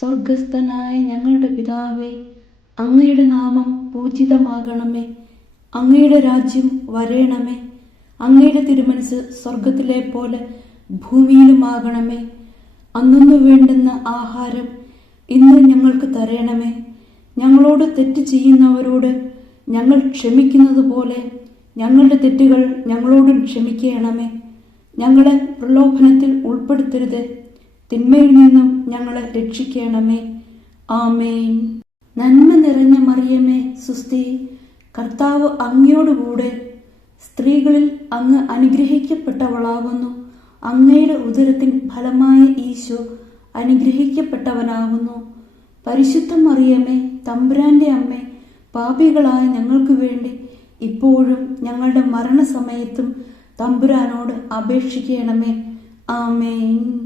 സ്വർഗസ്ഥനായ ഞങ്ങളുടെ പിതാവേ, അങ്ങയുടെ നാമം പൂജിതമാകണമേ. അങ്ങയുടെ രാജ്യം വരേണമേ. അങ്ങയുടെ തിരുമനസ് സ്വർഗത്തിലെ പോലെ ഭൂമിയിലുമാകണമേ. അന്നു വേണ്ടുന്ന ആഹാരം ഇന്ന് ഞങ്ങൾക്ക് തരണമേ. ഞങ്ങളോട് തെറ്റ് ചെയ്യുന്നവരോട് ഞങ്ങൾ ക്ഷമിക്കുന്നത് പോലെ ഞങ്ങളുടെ തെറ്റുകൾ ഞങ്ങളോടും ക്ഷമിക്കണമേ. ഞങ്ങളെ പ്രലോഭനത്തിൽ ഉൾപ്പെടുത്തരുത്, തിന്മയിൽ നിന്നും ഞങ്ങളെ രക്ഷിക്കണമേ. ആമേൻ. നന്മ നിറഞ്ഞ മറിയമേ, സുസ്തി, കർത്താവ് അങ്ങയോടുകൂടെ സ്ത്രീകളിൽ അങ്ങ് അനുഗ്രഹിക്കപ്പെട്ടവളാകുന്നു. അങ്ങയുടെ ഉദരത്തിൻ ഫലമായ ഈശോ അനുഗ്രഹിക്കപ്പെട്ടവനാകുന്നു. പരിശുദ്ധ മറിയമേ, തമ്പുരാന്റെ അമ്മേ, പാപികളായ ഞങ്ങൾക്ക് വേണ്ടി ഇപ്പോഴും ഞങ്ങളുടെ മരണസമയത്തും തമ്പുരാനോട് അപേക്ഷിക്കണമേ. ആമേൻ.